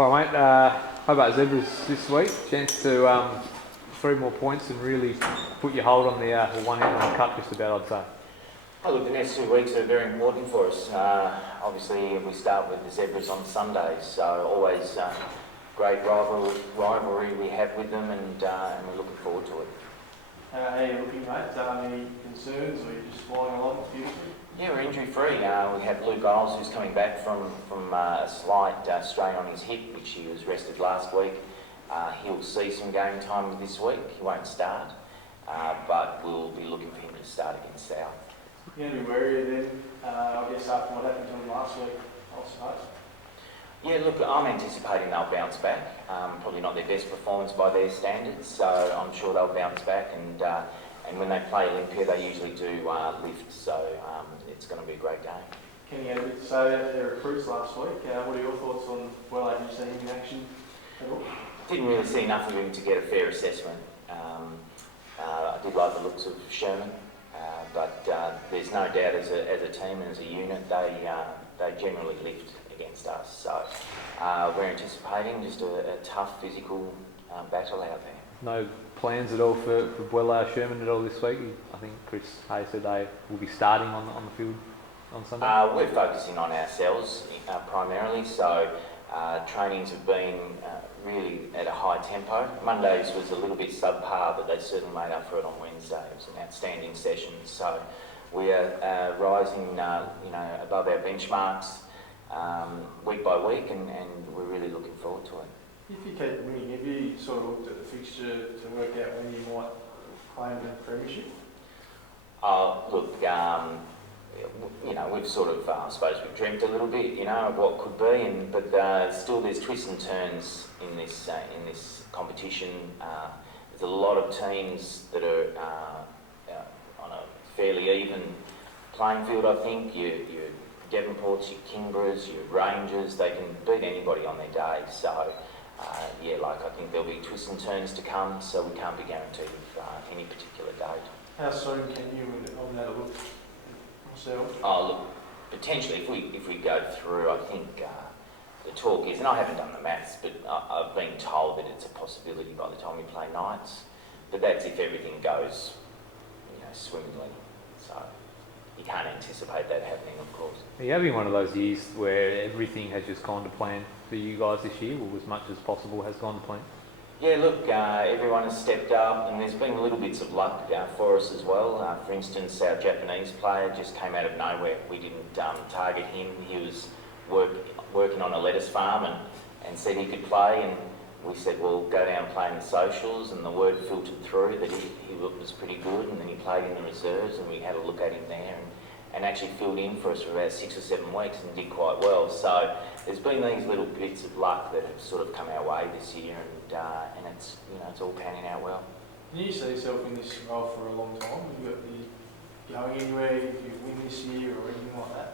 All right, mate. Hobart Zebras this week. Chance to 3 more points and really put your hold on the one end of the cup just about, I'd say. Oh, look, the next 2 weeks are very important for us. Obviously, we start with the Zebras on Sundays, so always great rivalry we have with them, and we're looking forward to it. How are you looking, mate? Any concerns, or are you just flying along beautifully? Yeah, we're injury-free. We have Luke Giles, who's coming back from a slight strain on his hip, which he was rested last week. He'll see some game time this week. He won't start, but we'll be looking for him to start against South. You're going to be wary then, I guess, after what happened to him last week, I suppose? Yeah, look, I'm anticipating they'll bounce back. Probably not their best performance by their standards, so I'm sure they'll bounce back. And when they play Olympia, they usually do lift, so it's going to be a great game. Kenny had a bit to say about their recruits last week. What are your thoughts on, did you see him in action at all? Didn't really see enough of him to get a fair assessment. I did like the looks of Sherman, but there's no doubt as a team and as a unit, they generally lift against us. So we're anticipating just a tough physical battle out there. No plans at all for Buella Sherman at all this week? I think Chris Hay said they will be starting on the field on Sunday. We're focusing on ourselves primarily, so trainings have been really at a high tempo. Mondays was a little bit subpar, but they certainly made up for it on Wednesday. It was an outstanding session, so we are rising above our benchmarks week by week, and we're really looking forward to it. If you keep winning, have you sort of looked at the fixture to work out when you might claim the premiership? Look, we've sort of, I suppose we've dreamt a little bit, of what could be, but still there's twists and turns in this competition. There's a lot of teams that are on a fairly even playing field, I think. Your Devonports, your Kingborough, your Rangers, they can beat anybody on their day. So, I think there'll be twists and turns to come, so we can't be guaranteed of any particular date. How soon can you on that look yourself? Oh, look, potentially if we go through, I think the talk is, and I haven't done the maths, but I've been told that it's a possibility by the time we play nights, but that's if everything goes, swimmingly. So you can't anticipate that happening, of course. Are you having one of those years where everything has just gone to plan for you guys this year, or as much as possible has gone to plan? Yeah, look, everyone has stepped up, and there's been little bits of luck for us as well. For instance, our Japanese player just came out of nowhere. We didn't target him. He was working on a lettuce farm and said he could play, and we said, well, go down and play in the socials, and the word filtered through that he was pretty good, and then he played in the reserves, and we had a look at him there, and actually filled in for us for about 6 or 7 weeks and did quite well. So there's been these little bits of luck that have sort of come our way this year, and it's it's all panning out well. Can you see yourself in this role for a long time? Have you got going anywhere if you win this year or anything like that?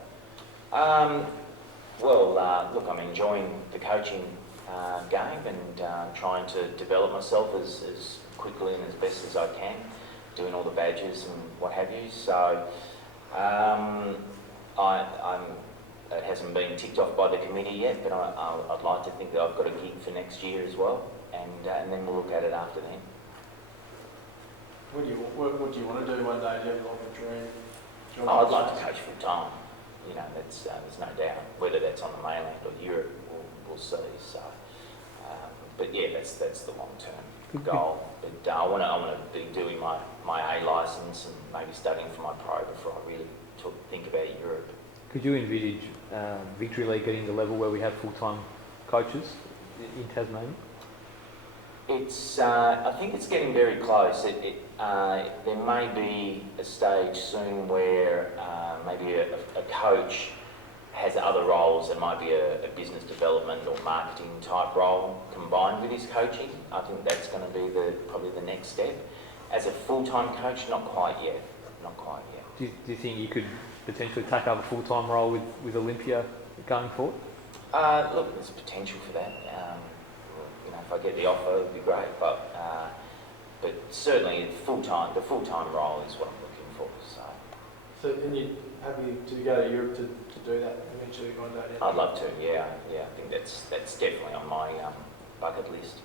Look, I'm enjoying the coaching game and trying to develop myself as quickly and as best as I can, doing all the badges and what have you. So it hasn't been ticked off by the committee yet, but I'd like to think that I've got a gig for next year as well, and then we'll look at it after then. What do you want to do one day? Do you have like a dream job? I'd like to coach full time. There's no doubt. Whether that's on the mainland or Europe, we'll see. So, but yeah, that's the long-term goal. But I want to be doing my A license and maybe studying for my pro before I really think about Europe. Could you envisage Victory League getting to the level where we have full-time coaches in Tasmania? I think it's getting very close. There may be a stage soon where maybe a coach has other roles. There might be a business development or marketing type role combined with his coaching. I think that's going to be probably the next step. As a full-time coach, not quite yet. Do you think you could potentially take up a full-time role with Olympia going forward? Look, there's potential for that. If I get the offer, it would be great. But certainly, the full-time role is what I'm looking for. So, and you happy to go to Europe to do that eventually one day? I'd love to. Yeah. I think that's definitely on my bucket list.